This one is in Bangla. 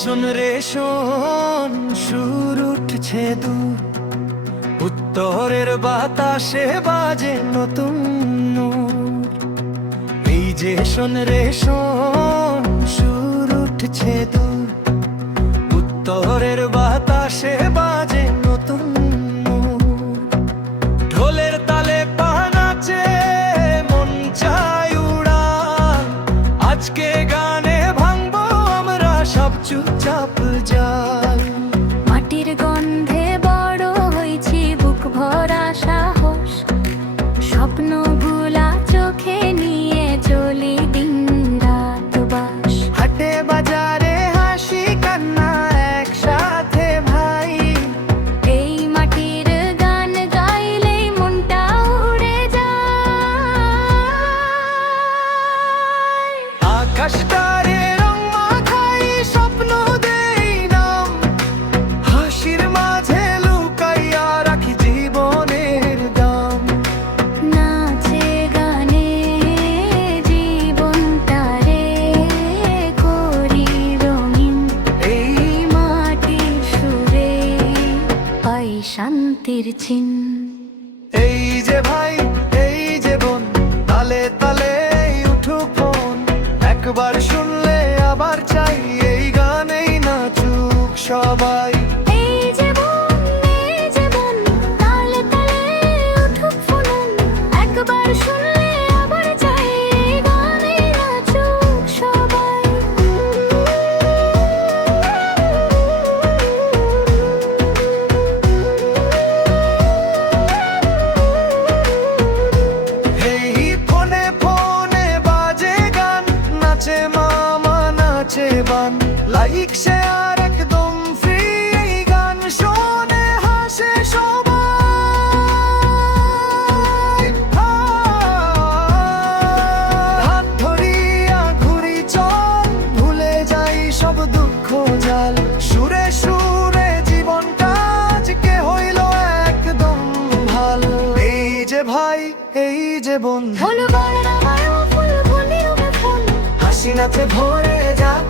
শোন রে শোন, সুর উঠছে দূর, উত্তরের বাতাসে বাজে নতুন নূর। এই যে শোন রে শোন, সুর উঠছে দূর, উত্তরের বাতাসে বাজে নতুন নূর। ঢোলের তালে পা নাচে, মন চায় উড়াল, আজকে গানে ভাঙবো আমরা সব চুপচাপ জাল। মাটির গন্ধে বড় হয়েছি, বুক ভরা সাহস, স্বপ্নগুলা চোখে নিয়ে চলি দিন রাত বাস। হাটে বাজারে হাসি কান্না একসাথে ভাই, এই মাটির গান গাইলেই মনটা উড়ে যায়। আকাশটারে রং মাখাই, স্বপ্ন দেই নাম, হাসির মাঝে লুকাইয়া রাখি জীবনের দাম। নাচে গানে জীবনটারে করি রঙিন, এই মাটির সুরে পাই শান্তির চিন। এই যে ভাই, এই যে বোন, তালে তালে উঠুক ফোন, একবার শুনলে আবার চাই, এই গানেই নাচুক সবাই। এই যে বোন, এই যে বোন, তালে তালে উঠুক ফুনুন, একবার শুনলে আবার চাই, এই গানে নাচুক সবাই। এই ফোনে ফোনে বাজে গান, নাচে মামা নাচে বান, লাইক শেয়ার একদম ফ্রি, এই গান শোনে হাসে সবাই। হাত ধরিয়া ঘুরি চল, ভুলে যাই সব দুঃখ জাল, সুরে সুরে জীবনটা আজকে হইল একদম ভাল। এই যে ভাই, এই যে বোন, ফুল বড় ফুল ফুল হাসি নাচে ভরে যাক